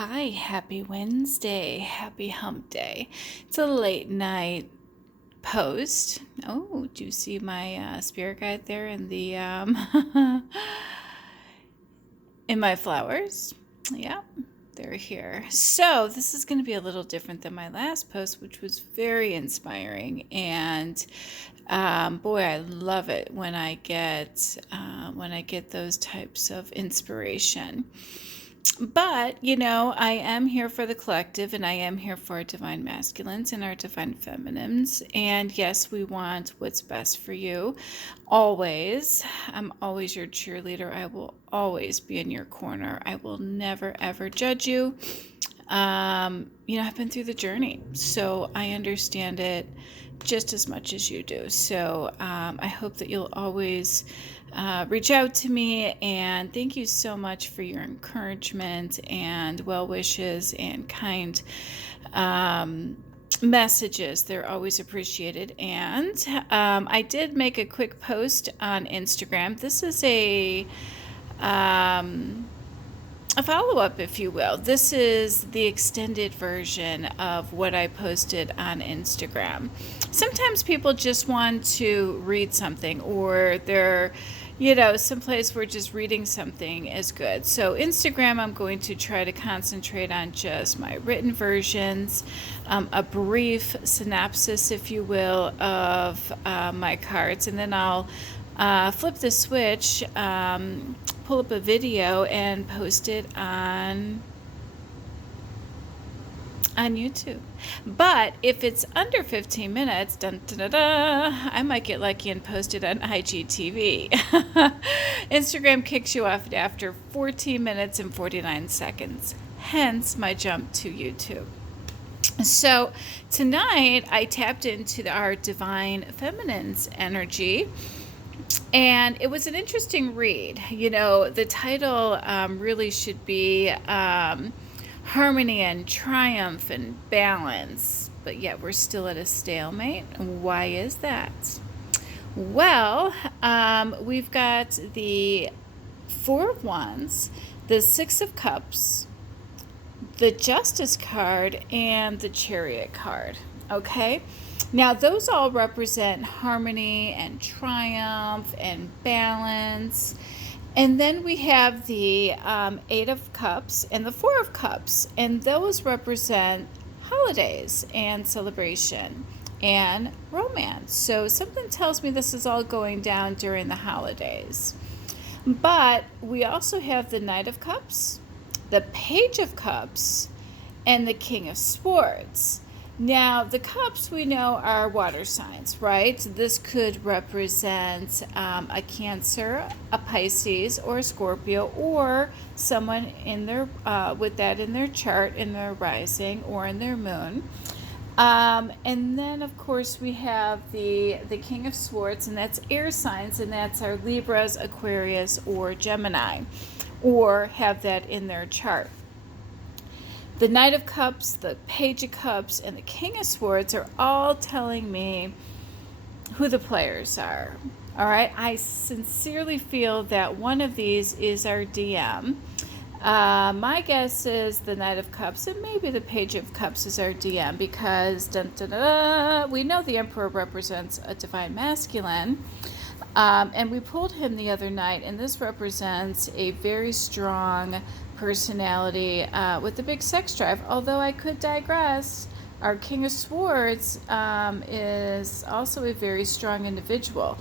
Hi, happy Wednesday, happy hump day. It's a late night post. Oh, do you see my spirit guide there in the in my flowers? Yeah, they're here. So this is going to be a little different than my last post, which was very inspiring. And boy, I love it when I get those types of inspiration. But, I am here for the collective and I am here for our divine masculines and our divine feminines. And yes, we want what's best for you. Always. I'm always your cheerleader. I will always be in your corner. I will never, ever judge you. I've been through the journey, so I understand it just as much as you do. So I hope that you'll always reach out to me, and thank you so much for your encouragement and well wishes and kind messages. They're always appreciated. And I did make a quick post on Instagram. This is a follow-up, if you will. This is the extended version of what I posted on Instagram. Sometimes people just want to read something, or they're, someplace where just reading something is good. So Instagram, I'm going to try to concentrate on just my written versions, a brief synopsis, if you will, of my cards, and then I'll flip the switch, pull up a video and post it on YouTube. But if it's under 15 minutes, dun, dun, dun, dun, I might get lucky and post it on IGTV. Instagram kicks you off after 14 minutes and 49 seconds. Hence my jump to YouTube. So tonight I tapped into our divine feminine's energy. And it was an interesting read. The title really should be Harmony and Triumph and Balance, but yet we're still at a stalemate. Why is that? Well, we've got the Four of Wands, the Six of Cups, the Justice card, and the Chariot card. Okay? Now, those all represent harmony and triumph and balance. And then we have the Eight of Cups and the Four of Cups, and those represent holidays and celebration and romance. So something tells me this is all going down during the holidays. But we also have the Knight of Cups, the Page of Cups, and the King of Swords. Now, the cups we know are water signs, right? This could represent a Cancer, a Pisces, or a Scorpio, or someone in their with that in their chart, in their rising, or in their moon. And then, of course, we have the King of Swords, and that's air signs, and that's our Libras, Aquarius, or Gemini, or have that in their chart. The Knight of Cups, the Page of Cups, and the King of Swords are all telling me who the players are. All right, I sincerely feel that one of these is our DM. My guess is the Knight of Cups, and maybe the Page of Cups is our DM, because dun, dun, dun, dun, we know the Emperor represents a divine masculine. And we pulled him the other night, and this represents a very strong personality with a big sex drive, although I could digress. Our King of Swords is also a very strong individual.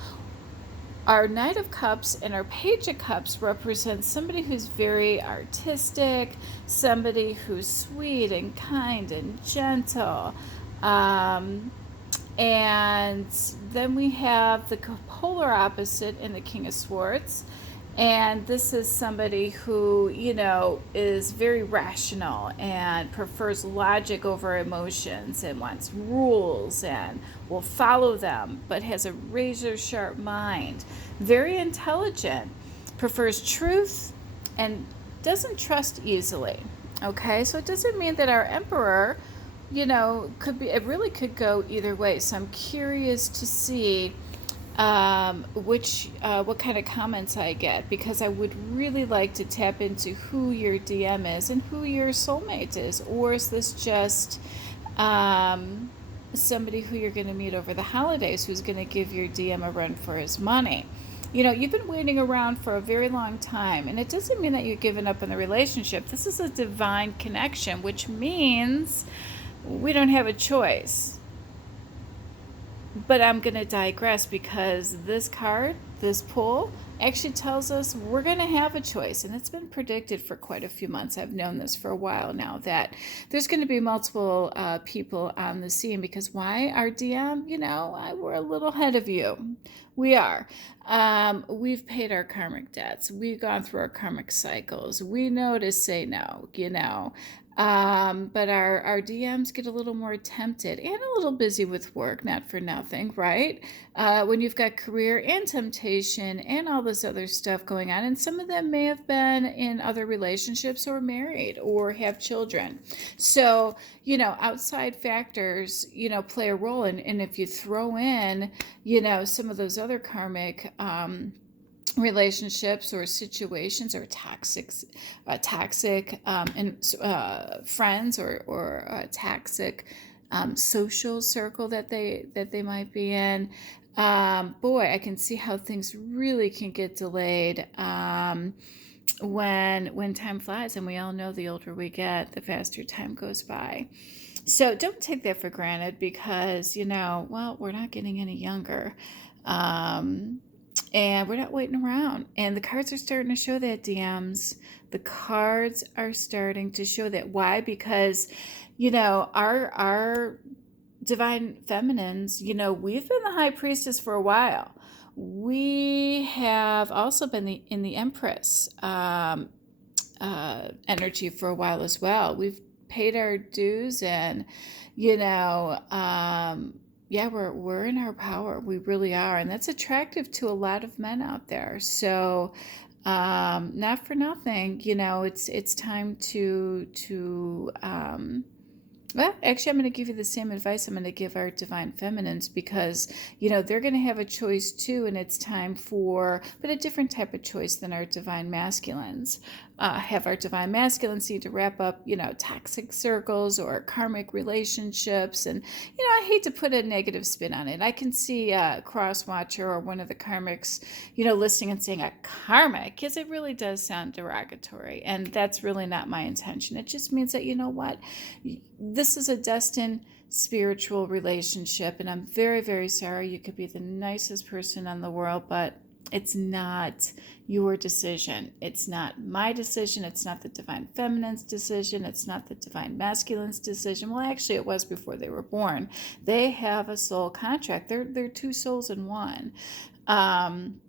Our Knight of Cups and our Page of Cups represent somebody who's very artistic, somebody who's sweet and kind and gentle. And then we have the polar opposite in the King of Swords. And this is somebody who, is very rational and prefers logic over emotions and wants rules and will follow them, but has a razor sharp mind. Very intelligent, prefers truth, and doesn't trust easily. Okay, so it doesn't mean that our Emperor, it really could go either way. So I'm curious to see which what kind of comments I get, because I would really like to tap into who your DM is and who your soulmate is. Or is this just um, somebody who you're going to meet over the holidays who's going to give your DM a run for his money? You've been waiting around for a very long time, and it doesn't mean that you're giving up on the relationship. This is a divine connection, which means we don't have a choice. But I'm going to digress, because this card, this pull, actually tells us we're going to have a choice. And it's been predicted for quite a few months. I've known this for a while now, that there's going to be multiple people on the scene. Because why? Our DM, we're a little ahead of you. We are. We've paid our karmic debts. We've gone through our karmic cycles. We know to say no. But our DMs get a little more tempted and a little busy with work, not for nothing, right? When you've got career and temptation and all this other stuff going on, and some of them may have been in other relationships or married or have children. So, outside factors, play a role. And if you throw in, some of those other karmic, relationships or situations, or toxic and friends, or a toxic social circle that they might be in, boy, I can see how things really can get delayed when time flies. And we all know the older we get, the faster time goes by. So don't take that for granted, because we're not getting any younger. And we're not waiting around. And the cards are starting to show that, DMs. The cards are starting to show that. Why? Because, our divine feminines, we've been the high priestess for a while. We have also been in the Empress energy for a while as well. We've paid our dues, and, yeah, we're in our power. We really are. And that's attractive to a lot of men out there. So, not for nothing, it's time to well, actually, I'm going to give you the same advice I'm going to give our divine feminines, because, they're going to have a choice too, and it's time but a different type of choice than our divine masculines. Have our divine masculines need to wrap up, toxic circles or karmic relationships. And, I hate to put a negative spin on it. I can see a Crosswatcher or one of the karmics, listening and saying a karmic, because it really does sound derogatory. And that's really not my intention. It just means that, what? This is a destined spiritual relationship. And I'm very, very sorry. You could be the nicest person in the world, but it's not your decision. It's not my decision. It's not the divine feminine's decision. It's not the divine masculine's decision. Well, actually, it was before they were born. They have a soul contract. They're two souls in one. And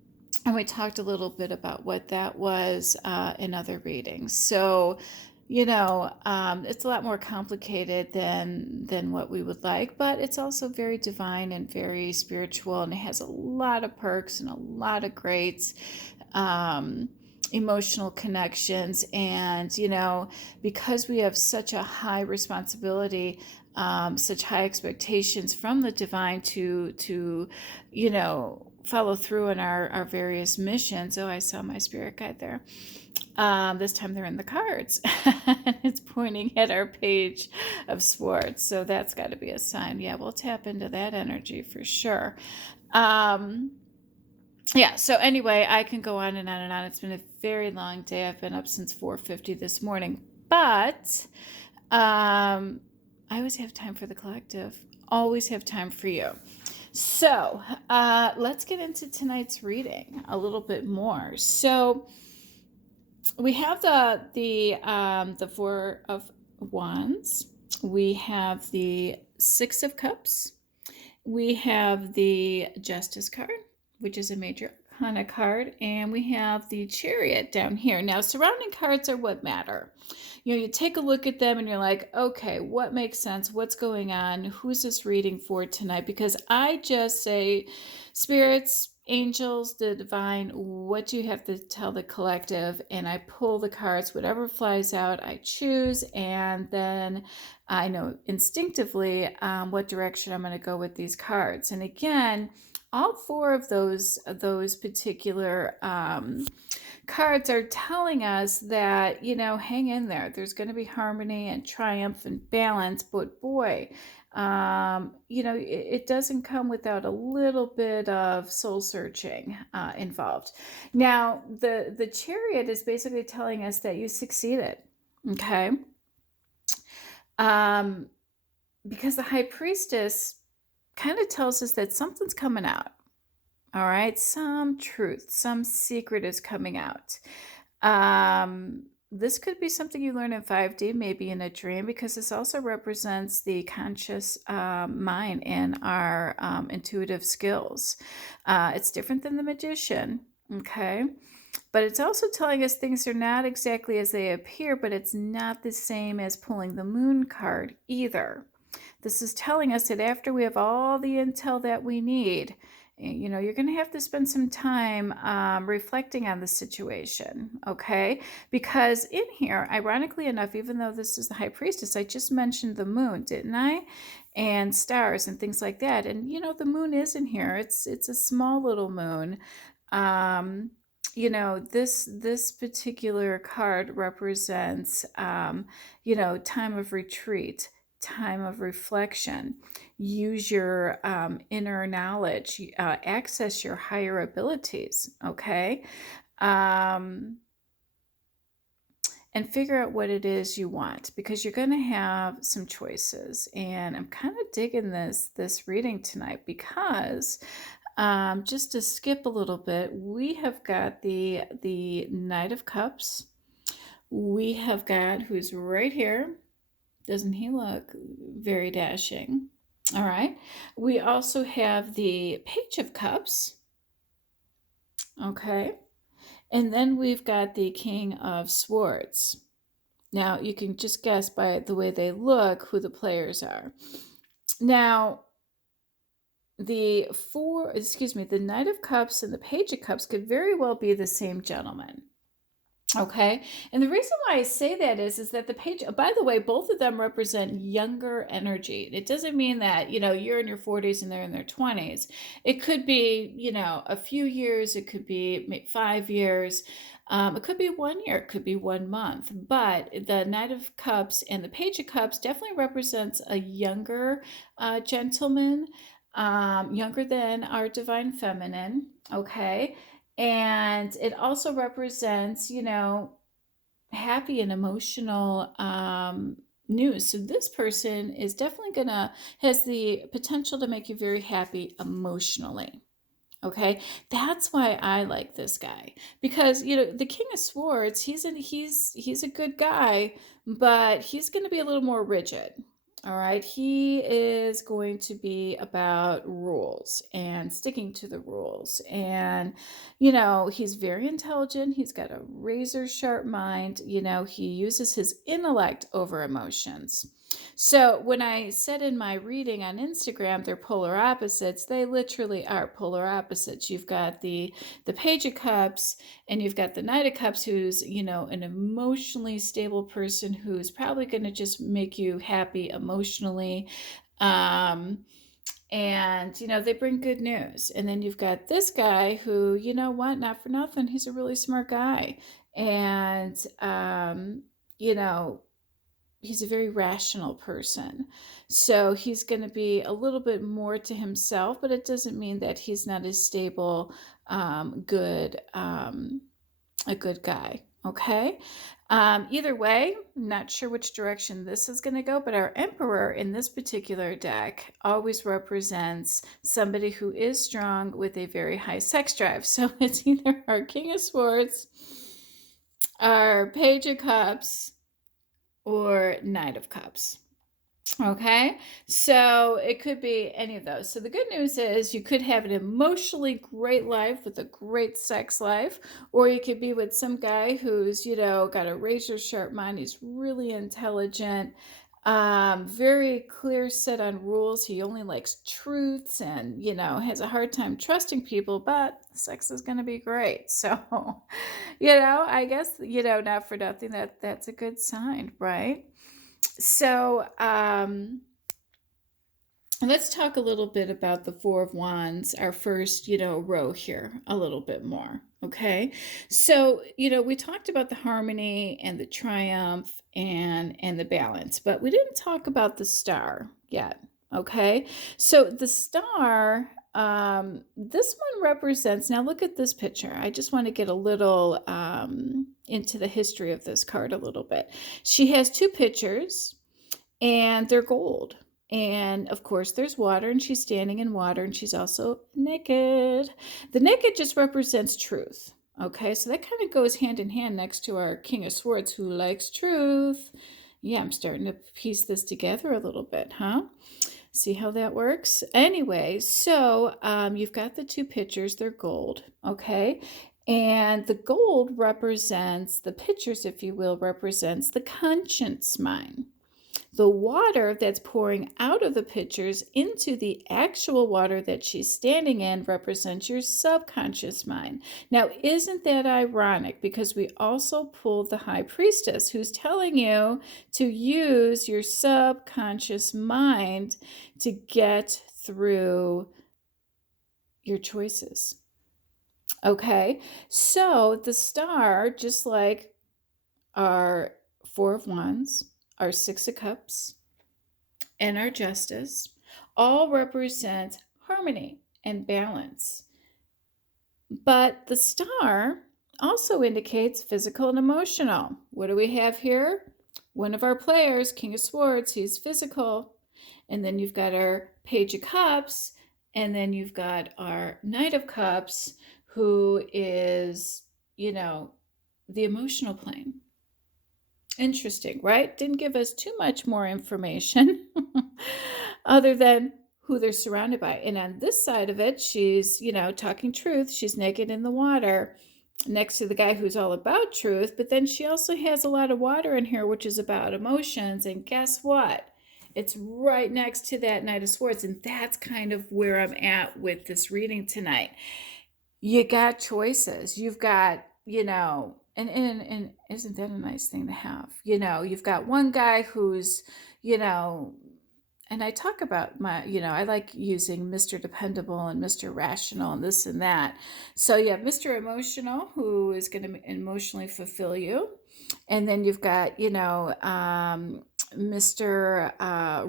we talked a little bit about what that was in other readings. So, it's a lot more complicated than what we would like, but it's also very divine and very spiritual, and it has a lot of perks and a lot of great emotional connections. And, because we have such a high responsibility, such high expectations from the divine to follow through in our various missions. Oh, I saw my spirit guide there. This time they're in the cards. And it's pointing at our page of Swords. So that's got to be a sign. Yeah, we'll tap into that energy for sure. Yeah, so anyway, I can go on and on and on. It's been a very long day. I've been up since 4:50 this morning. But I always have time for the collective. Always have time for you. So let's get into tonight's reading a little bit more. So we have the Four of Wands. We have the Six of Cups. We have the Justice card, which is a major arcana card, and we have the Chariot down here. Now, surrounding cards are what matter. You take a look at them and you're like, okay, what makes sense? What's going on? Who's this reading for tonight? Because I just say, spirits, angels, the divine, what do you have to tell the collective? And I pull the cards, whatever flies out, I choose, and then I know instinctively what direction I'm going to go with these cards. And again, All four of those particular cards are telling us that, hang in there. There's going to be harmony and triumph and balance, but boy, it doesn't come without a little bit of soul searching involved. Now, the Chariot is basically telling us that you succeeded, okay? Because the High Priestess kind of tells us that something's coming out. All right, some truth, some secret is coming out. This could be something you learn in 5D, maybe in a dream, because this also represents the conscious mind and our intuitive skills. It's different than the magician, okay? But it's also telling us things are not exactly as they appear, but it's not the same as pulling the moon card either. This is telling us that after we have all the intel that we need, you're going to have to spend some time reflecting on the situation, okay? Because in here, ironically enough, even though this is the High Priestess, I just mentioned the moon, didn't I? And stars and things like that. And, the moon is in here. It's a small little moon. This particular card represents, time of retreat, time of reflection. Use your inner knowledge, access your higher abilities, okay? And figure out what it is you want, because you're going to have some choices. And I'm kind of digging this reading tonight because just to skip a little bit, we have got the Knight of Cups. We have got, who's right here. Doesn't he look very dashing? All right. We also have the Page of Cups. Okay. And then we've got the King of Swords. Now, you can just guess by the way they look who the players are. Now, the Knight of Cups and the Page of Cups could very well be the same gentleman. Okay. And the reason why I say that is that the page, by the way, both of them represent younger energy. It doesn't mean that, you're in your 40s and they're in their 20s. It could be, a few years. It could be 5 years. It could be 1 year. It could be 1 month. But the Knight of Cups and the Page of Cups definitely represents a younger gentleman, younger than our Divine Feminine. Okay. And it also represents, happy and emotional news. So this person is definitely has the potential to make you very happy emotionally. Okay, that's why I like this guy, because the King of Swords, he's a good guy, but he's going to be a little more rigid. All right, he is going to be about rules and sticking to the rules. And, he's very intelligent. He's got a razor sharp mind. He uses his intellect over emotions. So when I said in my reading on Instagram, they're polar opposites, they literally are polar opposites. You've got the Page of Cups and you've got the Knight of Cups, who's, an emotionally stable person who's probably going to just make you happy emotionally. And, they bring good news. And then you've got this guy who, not for nothing, he's a really smart guy. And, he's a very rational person. So he's going to be a little bit more to himself, but it doesn't mean that he's not a stable, a good guy. Okay. Either way, not sure which direction this is going to go, but our Emperor in this particular deck always represents somebody who is strong with a very high sex drive. So it's either our King of Swords, our Page of Cups, or Knight of Cups. Okay, so it could be any of those. So the good news is you could have an emotionally great life with a great sex life, or you could be with some guy who's, got a razor sharp mind. He's really intelligent, very clear set on rules. He only likes truths and, has a hard time trusting people, but sex is going to be great. So, I guess, not for nothing, that's a good sign, right? So, let's talk a little bit about the Four of Wands, our first, row here a little bit more. Okay. So, we talked about the harmony and the triumph and the balance, but we didn't talk about the star yet. Okay. So the star, this one represents, now look at this picture. I just want to get a little into the history of this card a little bit. She has two pictures and they're gold. And of course, there's water, and she's standing in water, and she's also naked. The naked just represents truth. Okay, so that kind of goes hand in hand next to our King of Swords, who likes truth. Yeah, I'm starting to piece this together a little bit, huh? See how that works? Anyway, so you've got the two pictures, they're gold, okay? And the gold represents, the pictures, if you will, represents the conscience mind. The water that's pouring out of the pitchers into the actual water that she's standing in represents your subconscious mind. Now, isn't that ironic? Because we also pulled the High Priestess, who's telling you to use your subconscious mind to get through your choices. Okay, so the star, just like our Four of Wands, our Six of Cups, and our Justice, all represent harmony and balance. But the star also indicates physical and emotional. What do we have here? One of our players, King of Swords, he's physical. And then you've got our Page of Cups, and then you've got our Knight of Cups, who is, the emotional plane. Interesting, right? Didn't give us too much more information other than who they're surrounded by. And on this side of it, she's, talking truth. She's naked in the water next to the guy who's all about truth. But then she also has a lot of water in here, which is about emotions. And guess what? It's right next to that Knight of Swords. And that's kind of where I'm at with this reading tonight. You got choices. You've got, and isn't that a nice thing to have? You've got one guy who's, and I talk about I like using Mr. Dependable and Mr. Rational and this and that. So you have Mr. Emotional, who is going to emotionally fulfill you. And then you've got, Mr.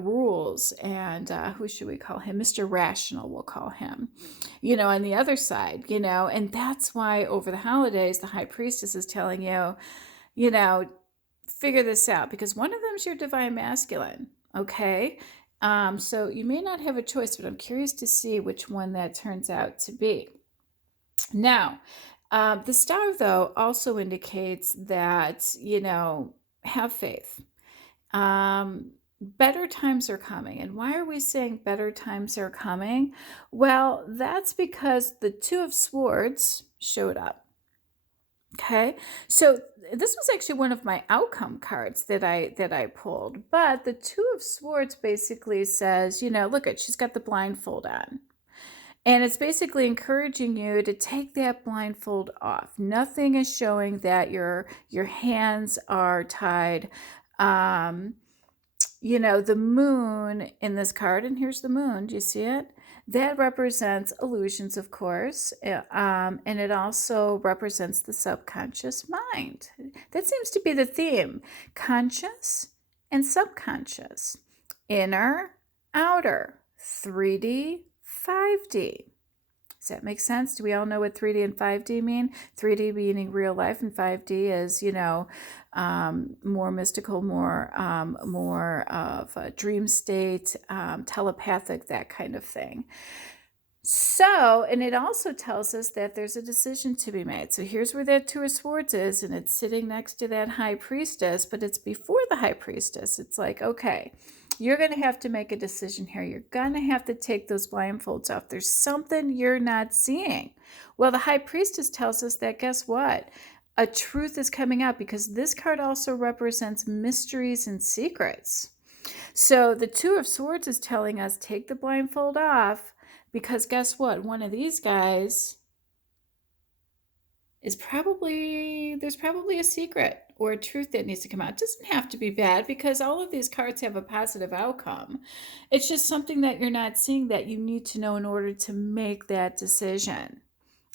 Rules, and who should we call him? Mr. Rational, we'll call him, on the other side, and that's why over the holidays, the High Priestess is telling you, figure this out, because one of them is your Divine Masculine, okay? So you may not have a choice, but I'm curious to see which one that turns out to be. Now, the star, though, also indicates that, have faith. Better times are coming. And why are we saying better times are coming? Well, that's because the Two of Swords showed up. Okay, so this was actually one of my outcome cards that I pulled, but the Two of Swords basically says, look at, she's got the blindfold on. And it's basically encouraging you to take that blindfold off. Nothing is showing that your hands are tied. The moon in this card, and here's the moon, do you see it? That represents illusions, of course, and it also represents the subconscious mind. That seems to be the theme, conscious and subconscious, inner, outer, 3D, 5D. Does that make sense? Do we all know what 3D and 5D mean? 3D meaning real life, and 5D is, more mystical, more of a dream state, telepathic, that kind of thing. So, and it also tells us that there's a decision to be made. So here's where that Two of Swords is, and it's sitting next to that High Priestess, but it's before the High Priestess. It's like, okay, you're going to have to make a decision here. You're going to have to take those blindfolds off. There's something you're not seeing. Well, the High Priestess tells us that, guess what? A truth is coming out, because this card also represents mysteries and secrets. So the Two of Swords is telling us, take the blindfold off, because guess what? One of these guys is there's probably a secret, or a truth that needs to come out. It doesn't have to be bad because all of these cards have a positive outcome. It's just something that you're not seeing that you need to know in order to make that decision.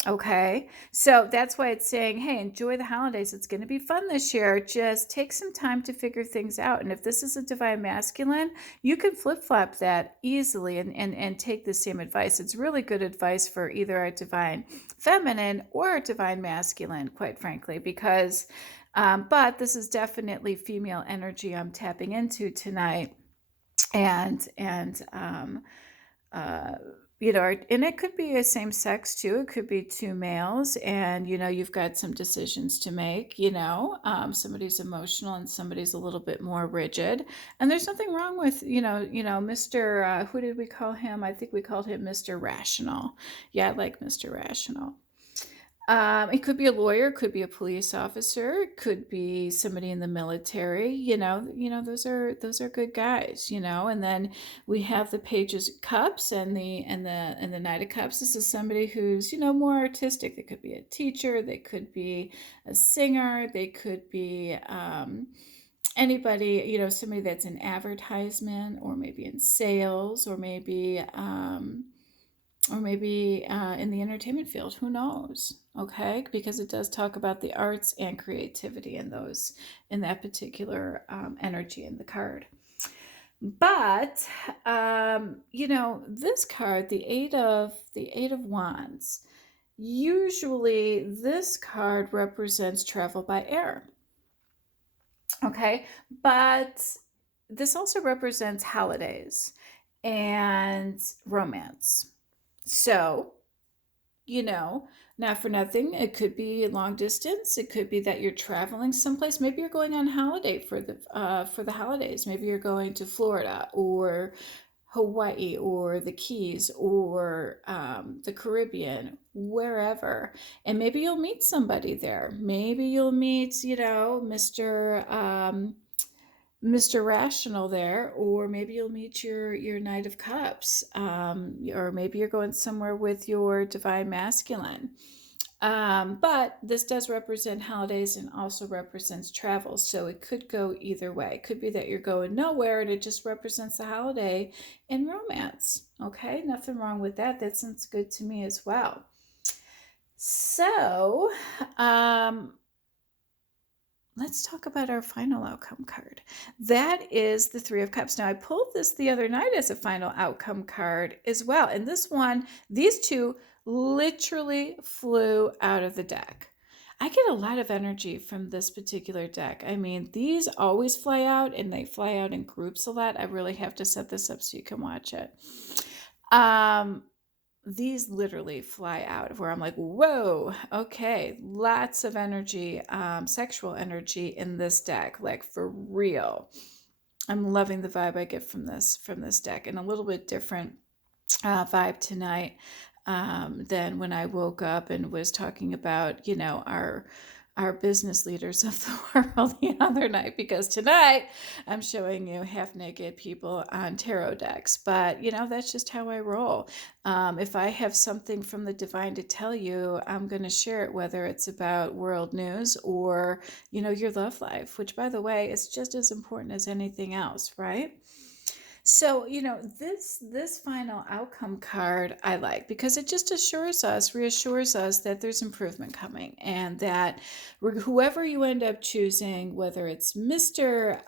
Okay, so that's why it's saying, hey, enjoy the holidays. It's going to be fun this year. Just take some time to figure things out. And if this is a divine masculine, you can flip flop that easily and take the same advice. It's really good advice for either a divine feminine or a divine masculine, quite frankly, because, but this is definitely female energy I'm tapping into tonight. And and it could be a same sex too. It could be two males, and you've got some decisions to make. Somebody's emotional and somebody's a little bit more rigid, and there's nothing wrong with Mr. Who did we call him? I think we called him Mr. Rational. Yeah, I like Mr. Rational. It could be a lawyer, could be a police officer, could be somebody in the military. Those are good guys. And then we have the Pages of Cups and the Knight of Cups. This is somebody who's more artistic. They could be a teacher, they could be a singer, they could be anybody. Somebody that's in advertisement or maybe in sales or maybe in the entertainment field. Who knows? Okay, because it does talk about the arts and creativity in that particular energy in the card. But this card, the Eight of Wands, usually this card represents travel by air. Okay, but this also represents holidays and romance. So, not for nothing, it could be long distance. It could be that you're traveling someplace. Maybe you're going on holiday for the holidays. Maybe you're going to Florida or Hawaii or the Keys or the Caribbean, wherever. And maybe you'll meet somebody there. Maybe you'll meet, Mr. Rational there, or maybe you'll meet your Knight of Cups, or maybe you're going somewhere with your divine masculine. But this does represent holidays and also represents travel, so it could go either way. It could be that you're going nowhere and it just represents the holiday and romance. Okay, nothing wrong with that. That sounds good to me as well. So, let's talk about our final outcome card. That is the Three of Cups. Now, I pulled this the other night as a final outcome card as well. And this one, these two literally flew out of the deck. I get a lot of energy from this particular deck. I mean, these always fly out, and they fly out in groups a lot. I really have to set this up so you can watch it. These literally fly out where I'm like, whoa, okay, lots of energy, sexual energy in this deck, like for real. I'm loving the vibe I get from this deck, and a little bit different vibe tonight than when I woke up and was talking about, our business leaders of the world the other night, because tonight I'm showing you half naked people on tarot decks. But that's just how I roll. If I have something from the divine to tell you, I'm going to share it, whether it's about world news or your love life, which, by the way, is just as important as anything else, right? So, this final outcome card I like because it just reassures us that there's improvement coming, and that whoever you end up choosing, whether it's Mr.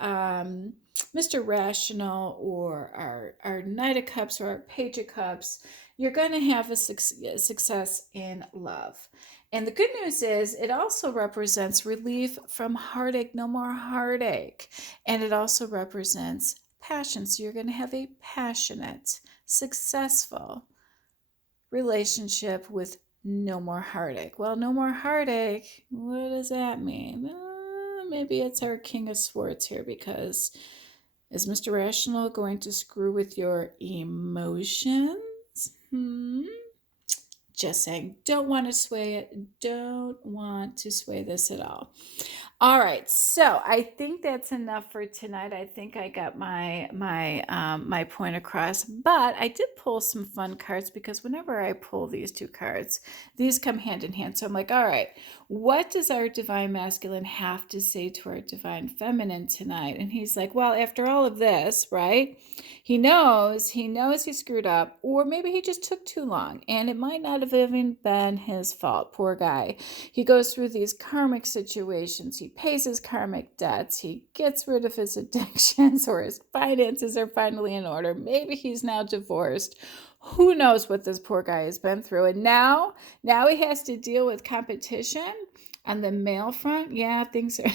Rational or our Knight of Cups or our Page of Cups, you're going to have a success in love. And the good news is it also represents relief from heartache, no more heartache. And it also represents passion. So you're going to have a passionate, successful relationship with no more heartache. Well, no more heartache, what does that mean? Maybe it's our King of Swords here, because is Mr. Rational going to screw with your emotions? Just saying, don't want to sway it. Don't want to sway this at all. All right, so I think that's enough for tonight. I think I got my point across. But I did pull some fun cards because whenever I pull these two cards, these come hand in hand. So I'm like, all right, what does our divine masculine have to say to our divine feminine tonight? And he's like, well, after all of this, right? He knows he screwed up, or maybe he just took too long, and it might not have even been his fault. Poor guy. He goes through these karmic situations. He pays his karmic debts. He gets rid of his addictions, or his finances are finally in order. Maybe he's now divorced. Who knows what this poor guy has been through? And now he has to deal with competition on the male front. Yeah, things are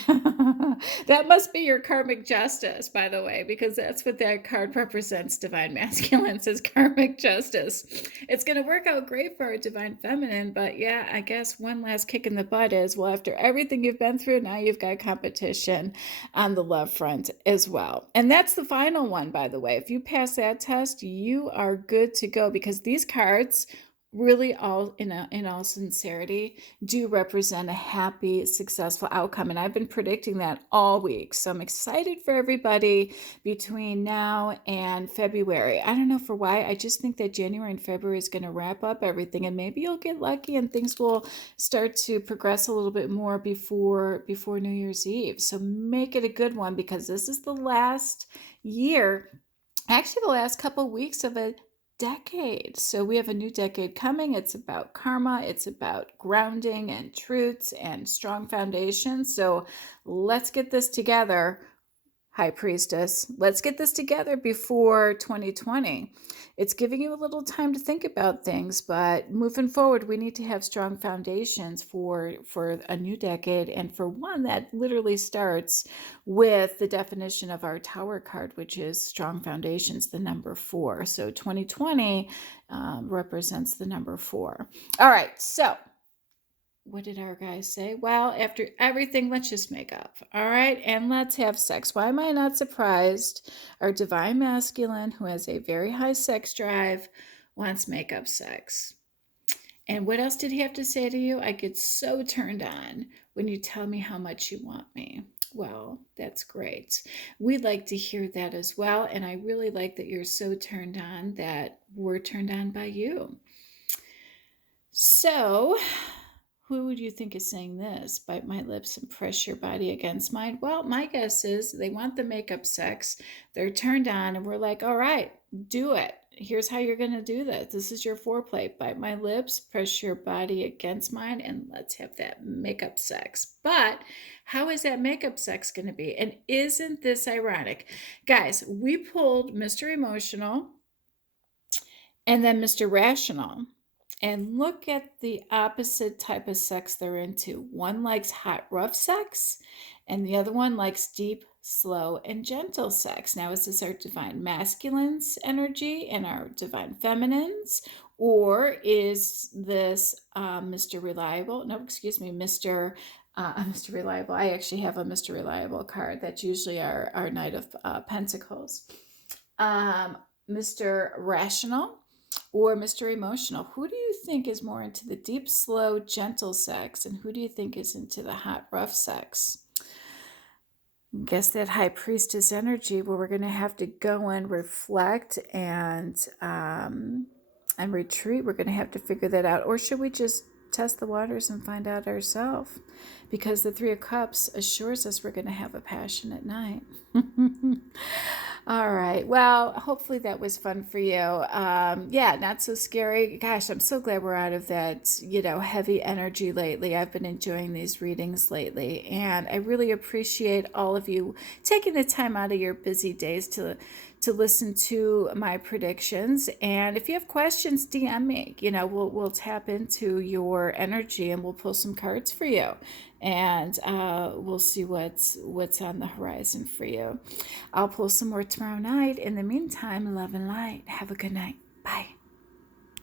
that must be your karmic justice, by the way, because that's what that card represents. Divine masculine says karmic justice. It's going to work out great for our divine feminine, but yeah, I guess one last kick in the butt is, well, after everything you've been through, now you've got competition on the love front as well. And that's the final one, by the way. If you pass that test, you are good to go, because these cards really, all in all sincerity, do represent a happy, successful outcome. And I've been predicting that all week. So I'm excited for everybody between now and February. I don't know for why. I just think that January and February is going to wrap up everything, and maybe you'll get lucky and things will start to progress a little bit more before New Year's Eve. So make it a good one, because this is the last year, actually the last couple weeks of a decade. So we have a new decade coming. It's about karma, it's about grounding and truths and strong foundations. So let's get this together, High Priestess. Let's get this together before 2020. It's giving you a little time to think about things, but moving forward, we need to have strong foundations for a new decade, and for one that literally starts with the definition of our Tower card, which is strong foundations, the number 4. So 2020 represents the number 4. All right, so what did our guys say? Well, after everything, let's just make up. All right. And let's have sex. Why am I not surprised? Our divine masculine, who has a very high sex drive, wants makeup sex. And what else did he have to say to you? I get so turned on when you tell me how much you want me. Well, that's great. We'd like to hear that as well. And I really like that you're so turned on that we're turned on by you. So, who would you think is saying this? Bite my lips and press your body against mine. Well, my guess is they want the makeup sex. They're turned on, and we're like, all right, do it. Here's how you're going to do this. This is your foreplay. Bite my lips, press your body against mine, and let's have that makeup sex. But how is that makeup sex going to be? And isn't this ironic? Guys, we pulled Mr. Emotional and then Mr. Rational. And look at the opposite type of sex they're into. One likes hot, rough sex, and the other one likes deep, slow, and gentle sex. Now, is this our divine masculine's energy and our divine feminine's? Or is this Mr. Reliable? No, excuse me, Mr. Reliable. I actually have a Mr. Reliable card. That's usually our Knight of Pentacles. Mr. Rational or Mr. Emotional? Who do you think is more into the deep, slow, gentle sex, and who do you think is into the hot, rough sex? Guess that High Priestess energy, where we're going to have to go and reflect and retreat. We're going to have to figure that out. Or should we just test the waters and find out ourselves? Because the 3 of Cups assures us we're going to have a passionate night. All right. Well, hopefully that was fun for you. Yeah, not so scary. Gosh, I'm so glad we're out of that, heavy energy lately. I've been enjoying these readings lately, and I really appreciate all of you taking the time out of your busy days to listen to my predictions. And if you have questions, DM me. We'll tap into your energy and we'll pull some cards for you, and we'll see what's on the horizon for you. I'll pull some more tomorrow night. In the meantime, love and light. Have a good night.